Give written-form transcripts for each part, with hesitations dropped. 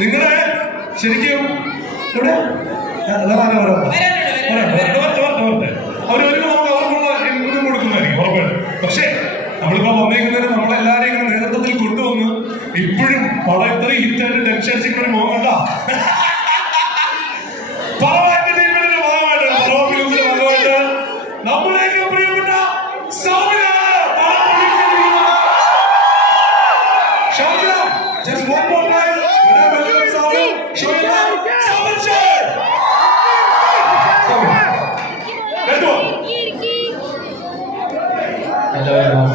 നിങ്ങളെ ശരിക്കും ഇവിടെ അവർ വരുമ്പോൾ നമുക്ക് അവർക്കുള്ള ഇതും കൊടുക്കുന്നതായിരിക്കും ഉറപ്പായിട്ട്. പക്ഷേ നമ്മളിപ്പോ വന്നേക്കുന്നതിന് നമ്മളെല്ലാരെയും ഇങ്ങനെ നേതൃത്വത്തിൽ കൊണ്ടുവന്ന് ഇപ്പോഴും പടം ഇത്രയും ഹിറ്റായിട്ട് ടെൻഷൻ അടിച്ചിട്ട് പോകണ്ട. നമ്മളെയൊക്കെ പ്രിയപ്പെട്ട just one more time, when I welcome Saumil, show your love, Saumil Shah! Let's go! Hello everyone.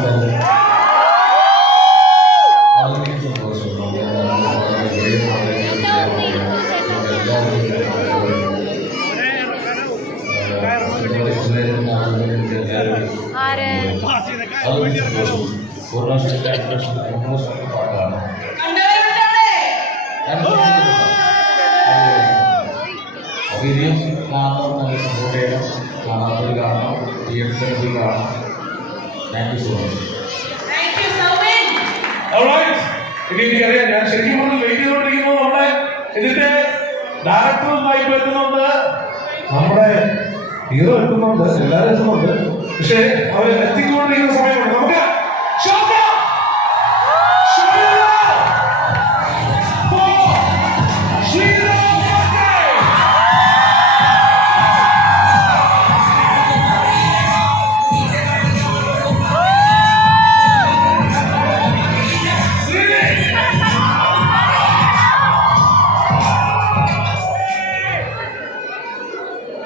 Video കാണണം, നല്ല സപ്പോർട്ട് ചെയ്യണം, കാണാത്തത് കാണണം, തിയേറ്ററിൽ കാണണം. Thank you so much. എനിക്കറിയാം, ഞാൻ ശരിക്കും പറഞ്ഞ് വെയിറ്റ് ചെയ്തുകൊണ്ടിരിക്കുമ്പോൾ നമ്മുടെ ഇതിന്റെ ഡയറക്ടറുമായി എത്തുന്നുണ്ട്, നമ്മുടെ ഹീറോ എത്തുന്നുണ്ട്, എല്ലാവരും എത്തുന്നുണ്ട്. പക്ഷെ അവർ എത്തിക്കൊണ്ടിരിക്കുന്ന സമയമുണ്ട്. നമുക്ക്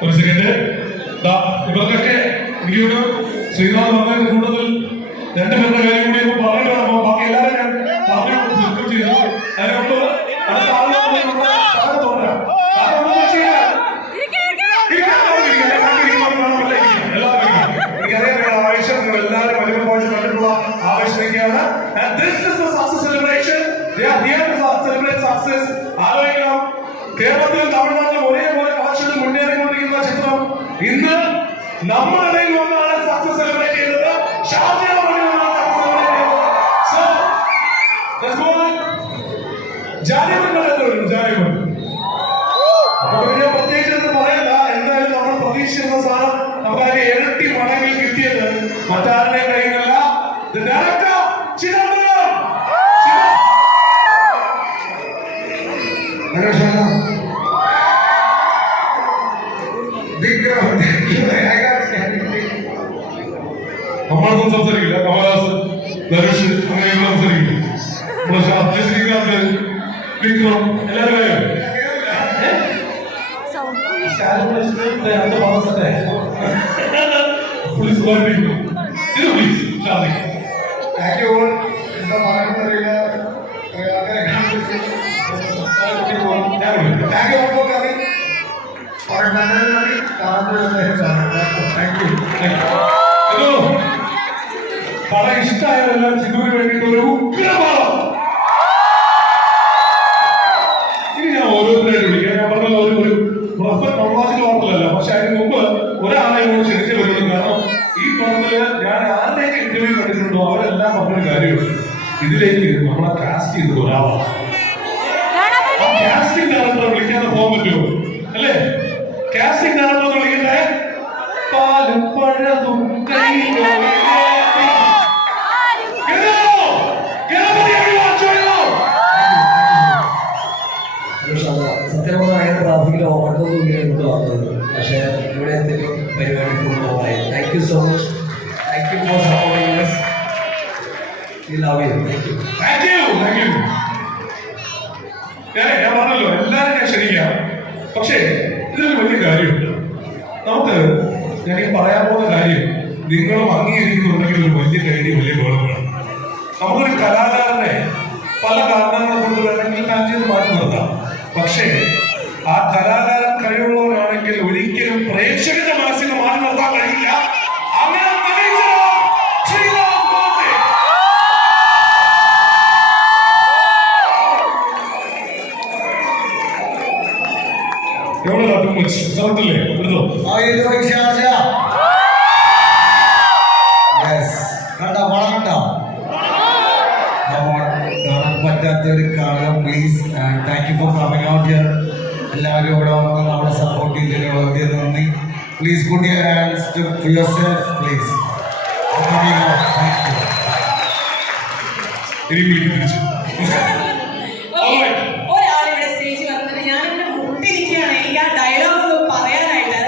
ഒരു സെക്കൻഡ്. ഇവർക്കൊക്കെ എനിക്കൊരു ശ്രീനാഥ് പറഞ്ഞതിന് കൂടുതൽ രണ്ടുപേരുടെ കാര്യം കൂടി ഇപ്പൊ പറഞ്ഞിട്ട് ബാക്കി എല്ലാവരും ഞാൻ പറഞ്ഞു ചെയ്തു. അതിനൊപ്പം അടുത്ത ആളുകൾ തുടരാം. എനിക്കറിയാം ആവേശം, നിങ്ങൾ എല്ലാവരും വലിയ പ്രാവശ്യം കണ്ടിട്ടുള്ള ആവേശത്തിലേക്കാണ്. ആലോചിക്കണം, കേരളത്തിലും തമിഴ്നാട്ടിലും ഒരേപോലെ കളക്ഷനിൽ മുന്നേറിക്കൊണ്ടിരിക്കുന്ന ചിത്രം ഇന്ന് നമ്മുടെ ഇടയിൽ വന്നാണ് സക്സസ് സെലിബ്രേറ്റ് ചെയ്തത്. അപ്പൊ പ്രത്യേകിച്ച് പറയണ്ട. എന്തായാലും നമ്മൾ പ്രതീക്ഷിക്കുന്ന സാധനം നമുക്ക് അതിന്റെ ഇരട്ടി മടങ്ങിൽ കിട്ടിയത് മറ്റാരുടെയും കയ്യിലല്ല. നമ്മളൊന്നും സംസാരിക്കില്ല. കമലഹാസൻ, ധനുഷ് അങ്ങനെയൊന്നും സംസാരിക്കില്ല. ശ്രീകാന്ത്, വിക്രം എല്ലാവരും പടം ഇഷ്ടമായതെല്ലാം ചിന്നൂരിന് വേണ്ടിയിട്ട് ഒരു ഉഗ്രപടം. ഇനി ഞാൻ ഓരോരുത്തരായിട്ട് വിളിക്കാം. ഞാൻ പറഞ്ഞ ഒരു പ്രൊഫഷണൽ ഓർമ്മല്ല, പക്ഷെ അതിന് മുമ്പ് ഒരാളെ കൂടെ ക്ഷണിച്ചു വരുള്ളൂ. കാരണം ഈ പടത്തില് ഞാൻ ആരുടെയൊക്കെ ഇന്റർവ്യൂ കണ്ടിട്ടുണ്ടോ അവരെല്ലാം പറഞ്ഞൊരു കാര്യമുണ്ട്. ഇതിലേക്ക് നമ്മളെ കാസ്റ്റ് ചെയ്തത് ഒരാളാണ്. ആ കാസ്റ്റിംഗ് ഡയറക്ടറെ വിളിക്കാതെ പോകാൻ പറ്റുമോ? അല്ലേ? കാസ്റ്റിംഗ് ഡയറക്ടർ വിളിക്കട്ടെ. പാലും പഴതും സത്യമായ ട്രാഫിക്കിൽ ഓട്ടൊന്നും ഇങ്ങനെ വന്നത്. പക്ഷേ ഇവിടെ എന്തെങ്കിലും പരിപാടി ഫുൾ ഓണായി. Thank you so much. Thank you four supporting us. We love you. Thank you. Thank you. Thank you. ഞാൻ പറഞ്ഞല്ലോ എല്ലാവരും ഞാൻ ക്ഷണിക്കാം. പക്ഷേ ഇതിലൊരു വലിയ കാര്യമുണ്ട്. നമുക്ക് ഞാൻ ഈ പറയാൻ പോകുന്ന കാര്യം നിങ്ങളും അംഗീകരിക്കുന്നുണ്ടെങ്കിൽ ഒരു വലിയ കാര്യം, വലിയ ഗോളമാണ്. നമുക്കൊരു കലാകാരനെ പല കാരണങ്ങൾ കൊണ്ട് വേണമെങ്കിൽ മാച്ച് ചെയ്ത് മാറ്റി നിർത്താം. പക്ഷേ ആ കലാകാരൻ കഴിവുള്ളവരാണെങ്കിൽ ഒരിക്കലും പ്രേക്ഷകന്റെ മനസ്സിന് മാറ്റി നിർത്താൻ കഴിയില്ല. അങ്ങനെ സൗണ്ടില്ലേ എടുത്തോ. കണ്ടോ പണം കണ്ടോ? കാണാൻ പറ്റാത്തവർ കാണുക please. And thank you for coming out here. എല്ലാവരും ഇവിടെ വന്ന് നമ്മളെ സപ്പോർട്ട് ചെയ്തതിന് വളരെ നന്ദി. Please put your hands to yourself please. Thank you. ഇനി വിളിക്കും തിരിച്ചു. ഒരാളിവിടെ സ്റ്റേജിൽ വന്നിട്ട് ഞാനിങ്ങനെ മുട്ടിരിക്കുകയാണ്. എനിക്ക് ആ ഡയലോഗ് ഒന്ന് പറയാനായിട്ട്.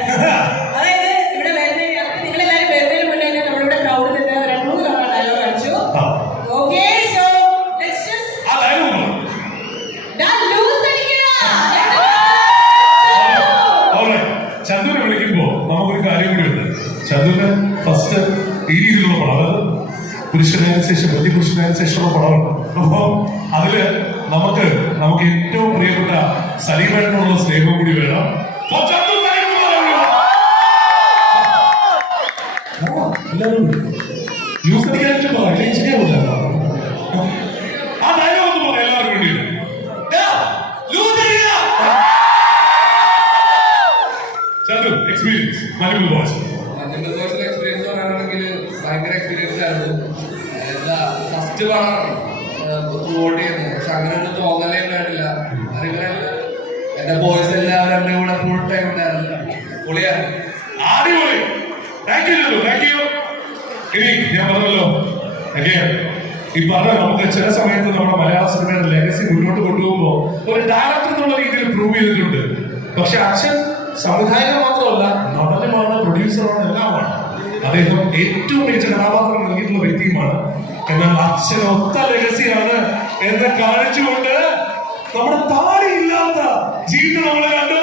അതായത് ഇവിടെ വരുന്ന നിങ്ങളെല്ലാവരും വരുന്നതിന് മുന്നേ തന്നെ നമ്മളിവിടെ ക്രൗഡിൽ നിന്ന് 2-3 തവണ ഡയലോഗ് അടിച്ചു. ഓക്കെ, സോ ലെറ്റ്സ് ജസ്റ്റ് ആ ഡയലോഗ് ചന്ദുവിനെ വിളിക്കുമ്പോ നമുക്കൊരു കാര്യം കൂടി ഉണ്ട്. ചന്ദുവിന് ഫസ്റ്റ് ഈ രീതിയിലുള്ള പടം, അതായത് പുരുഷനായ ശേഷം വലിയ പുരുഷനായ ശേഷമുള്ള പടമാണ്. അപ്പോ അതില് നമുക്ക് ഏറ്റവും പ്രിയപ്പെട്ട സലീമേട്ടനുള്ള സ്നേഹം കൂടി വേണം. For ചന്തു സലീം ന്യൂസ് അടിക്കാനായിട്ട് ആ ഡയലോഗ് ഒന്ന് പറയാം എല്ലാവരും വേണ്ടി. Chandu experience Malabar boys. മഞ്ഞുമൽ ബോയ്സിന്റെ എക്സ്പീരിയൻസ് പറയുകയാണെങ്കിൽ ഭയങ്കര എക്സ്പീരിയൻസ് ആയിരുന്നു. എന്താ ഫസ്റ്റ് പടമാണ് ത്രൂഔട്ട് ചെയ്യുന്നത്. പക്ഷെ അങ്ങനെ ഒരു തോന്നലേ ഉണ്ടായിട്ടില്ല. അറിയില്ല, എന്റെ ബോയ്സ് എല്ലാവരും എന്റെ കൂടെ ഫുൾ ടൈം ഉണ്ടായിരുന്നു. പൊളിയാണ്. അടിപൊളി. Thank you Chandu, thank you. ഇനി ഞാൻ പറഞ്ഞല്ലോ ഈ പറഞ്ഞ നമുക്ക് ചില സമയത്ത് നമ്മുടെ മലയാള സിനിമയുടെ ലെഗസി മുന്നോട്ട് കൊണ്ടുപോകുമ്പോൾ ഒരു ഡയറക്ടർ എന്നുള്ള രീതിയിൽ പ്രൂവ് ചെയ്തിട്ടുണ്ട്. പക്ഷെ അച്ഛൻ സംവിധായകൻ മാത്രമല്ല, നടനുമാണ്, പ്രൊഡ്യൂസറാണ്, എല്ലാമാണ്. അദ്ദേഹം ഏറ്റവും മികച്ച കഥാപാത്രം നൽകിയിട്ടുള്ള വ്യക്തിയുമാണ്. എന്നാൽ അച്ഛൻ ഒത്ത ലെഗസിയാണ് എന്ന് കാണിച്ചുകൊണ്ട് നമ്മുടെ താടിയില്ലാത്ത ജീവിതം നമ്മൾ കണ്ടു.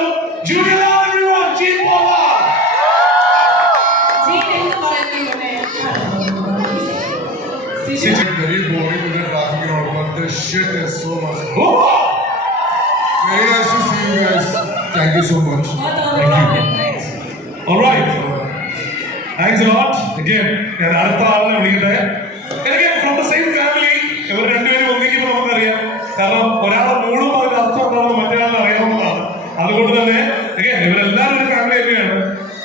Very boring with the traffic and all, but the shit is so much. Very nice to see you guys. Thank you so much. All right. Thanks a lot. Again, ഞാൻ അടുത്ത ആളിനെ വിളിക്കട്ടെ. Again, from the same family. ഇവർ രണ്ടുപേരും ഒന്നിക്കുമ്പോൾ നമുക്കറിയാം. കാരണം ഒരാളെ മൂടും അതിന്റെ അർത്ഥം എന്താണെന്ന് മറ്റൊരാളിനെ അറിയാവുന്നതാണ്. അതുകൊണ്ട് തന്നെ ഇവരെല്ലാവരും ഒരു ഫാമിലി തന്നെയാണ്.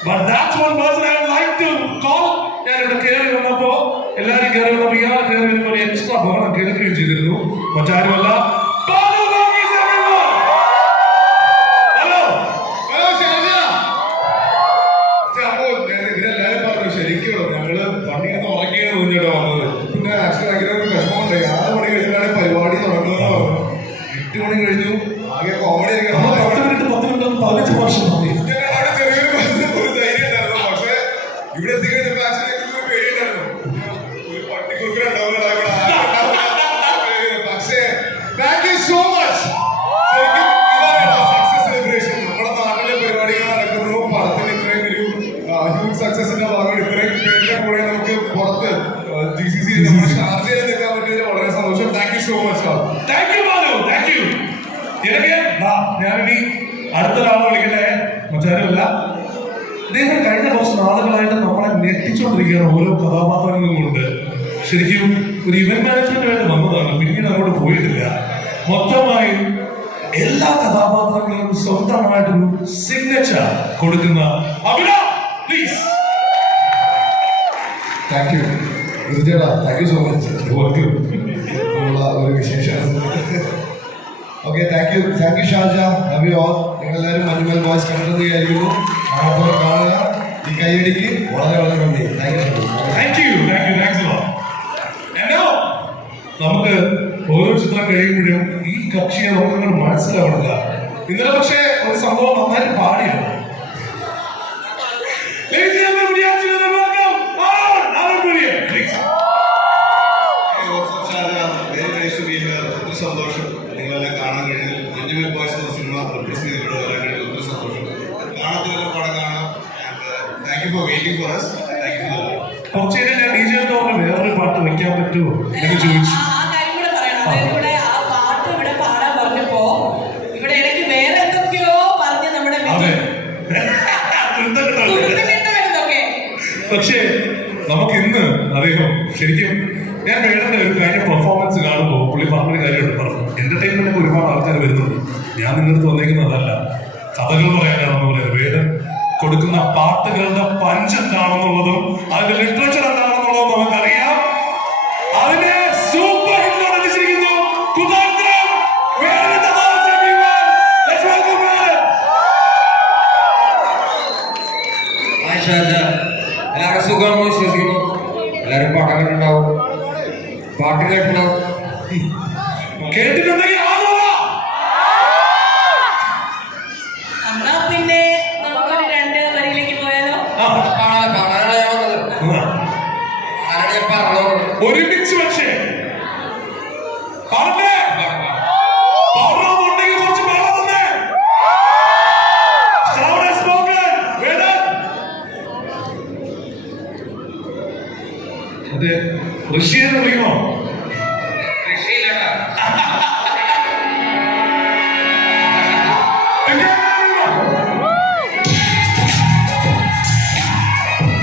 But that's one person I would like to call. ഞാൻ ഇവിടെ കയറി വന്നപ്പോ എല്ലാവരും കയറി വന്നപ്പോൾ ഇയാൾ കയറി വരുമ്പോൾ ഒരു എക്സ്ട്രാ ബഹളം കേൾക്കുകയും ചെയ്തിരുന്നു. മറ്റാരുമല്ല, ഇവരെല്ലാരും പറഞ്ഞു ശരിക്കും ഞങ്ങള് പണിയൊന്ന് ഉറങ്ങിയാണ് കുഞ്ഞിട്ട് വന്നത്. പിന്നെ ആക്ച്വലി ഭയങ്കര ഒരു വിഷമമുണ്ട്. 6 മണി കഴിഞ്ഞാണ് പരിപാടി തുടങ്ങുന്നത് പറഞ്ഞു. 8 മണി കഴിഞ്ഞു. ആകെ കോമഡി 10 മിനിറ്റ് 15 വർഷം മതി. ചെറിയൊരു ഒരു ധൈര്യം ഉണ്ടായിരുന്നു. പക്ഷെ ഇവിടെ എത്തിക്കഴിഞ്ഞപ്പോൾ ആക്ച്വലി ഒരു പേടിയുണ്ടായിരുന്നു. ഒരു പട്ടിക്കുറുക്കുണ്ടാവുന്ന പക്ഷേ താങ്ക് യു സോ മച്ച്. ശരിക്കും ഇതാണ് സക്സസ് സെലിബ്രേഷൻ. നമ്മുടെ നാട്ടിലെ പരിപാടികൾ നടക്കുന്നു. പടത്തിന് ഇത്രയും ഒരു ഹ്യൂജ് സക്സസിന്റെ ഭാഗമാണ്. ഇത്രയും പേരുടെ കൂടെ നമുക്ക് പുറത്ത് GCC നമ്മുടെ ഷാർജയിൽ നിൽക്കാൻ പറ്റിയത് വളരെ സന്തോഷം. Thank you so much. Thank you Balu, thank you. ഞാനിനി അടുത്തൊരാളെ വിളിക്കട്ടെ. മറ്റാരുമല്ല, അദ്ദേഹം കഴിഞ്ഞ കുറച്ച് നാളുകളായിട്ട് നമ്മളെ ഞെട്ടിച്ചുകൊണ്ടിരിക്കുകയാണ് ഓരോ കഥാപാത്രങ്ങളും കൊണ്ട്. ശരിക്കും ഒരു ഇവന്റ് മാനേജ്മെന്റുമായിട്ട് വന്നതാണ്, പിന്നീട് അങ്ങോട്ട് പോയിട്ടില്ല. മൊത്തമായി എല്ലാ കഥാപാത്രങ്ങളും സ്വന്തമായിട്ടൊരു സിഗ്നേച്ചർ കൊടുക്കുന്ന അഭിനവ്, പ്ലീസ്. താങ്ക് യു ചേട്ടാ. Thank you so much. ഒരു വിശേഷം. Okay, thank you Shaja. Love you all. നിങ്ങളെല്ലാവരും മഞ്ഞുമൽ ബോയ്സ് കണ്ടെന്ന് വിചാരിക്കുന്നു. കാണുക. ഈ കൈയടിക്ക് വളരെ വളരെ നന്ദി. Thank you. നമുക്ക് ഓരോ ചിത്രം കഴിയുമ്പോഴും ഈ കക്ഷിയെ നമുക്ക് മനസ്സിലാവുന്നില്ല. ഇന്നലെ പക്ഷേ ഒരു സംഭവം നന്നായിട്ട് പാടിയാണ്. സന്തോഷം നിങ്ങളെല്ലാം കാണാൻ കഴിഞ്ഞാൽ. മഞ്ഞുമൽ ബോയ്സ് എന്ന സിനിമ റിപ്രസെന്റ് ചെയ്തിട്ട് വരാൻ കഴിഞ്ഞാൽ ഒത്തിരി സന്തോഷം. കാണാത്തവരെല്ലാം പടം കാണാം. Thank you for waiting for us. Thank you for കുറച്ചു കഴിഞ്ഞാൽ ഞാൻ DJ തോന്നുന്നു വേറൊരു പാട്ട് വെക്കാൻ പറ്റുമോ എന്ന് ചോദിച്ചു. ആ കാര്യം കൂടെ പറയണം. അതായത് ഇവിടെ ആ പാട്ട് ഇവിടെ പാടാൻ പറഞ്ഞപ്പോ ഇവിടെ ഇടയ്ക്ക് വേറെ എന്തൊക്കെയോ പറഞ്ഞ് നമ്മുടെ പക്ഷേ നമുക്ക് ഇന്ന് അദ്ദേഹം ശരിക്കും ഞാൻ വേണ്ട ഒരു കഴിഞ്ഞ പെർഫോമൻസ് കാണുമ്പോൾ പുള്ളി പറഞ്ഞൊരു കാര്യമുണ്ട്. പറഞ്ഞു എന്റർടൈൻമെന്റിന് ഒരുപാട് ആൾക്കാർ വരുന്നുണ്ട്. ഞാൻ നിങ്ങളുടെ വന്നേക്കുന്നത് അതല്ല, കഥകൾ പറയാനാണെന്ന് പറയുന്നത്. വേടൻ കൊടുക്കുന്ന പാട്ടുകളുടെ പഞ്ച് എന്താണെന്നുള്ളതും അതിന്റെ ലിറ്ററേച്ചർ എന്താണെന്നുള്ളതും നമുക്കറിയാം. അതിന്റെ സൂപ്പർ ഹിറ്റ് അടിച്ചിരിക്കുന്നു. കേട്ടിട്ടുണ്ടെങ്കിൽ ആണോ? എന്നാ പിന്നെ നമുക്കൊരു 2 വരിയിലേക്ക് പോയാലോ? കാണാനാണ് ഞാൻ വന്നത്. ആരാണ് ഞാൻ പറഞ്ഞത്? ഒരുമിച്ച് പക്ഷേ പാടണ്ടേ? പാടണമെന്നുണ്ടെങ്കിൽ കുറച്ച് പാടാൻ തന്നെ. Crowd has spoken. വേദൻ. അതെ, ഋഷിയെ വിളിക്കണോ?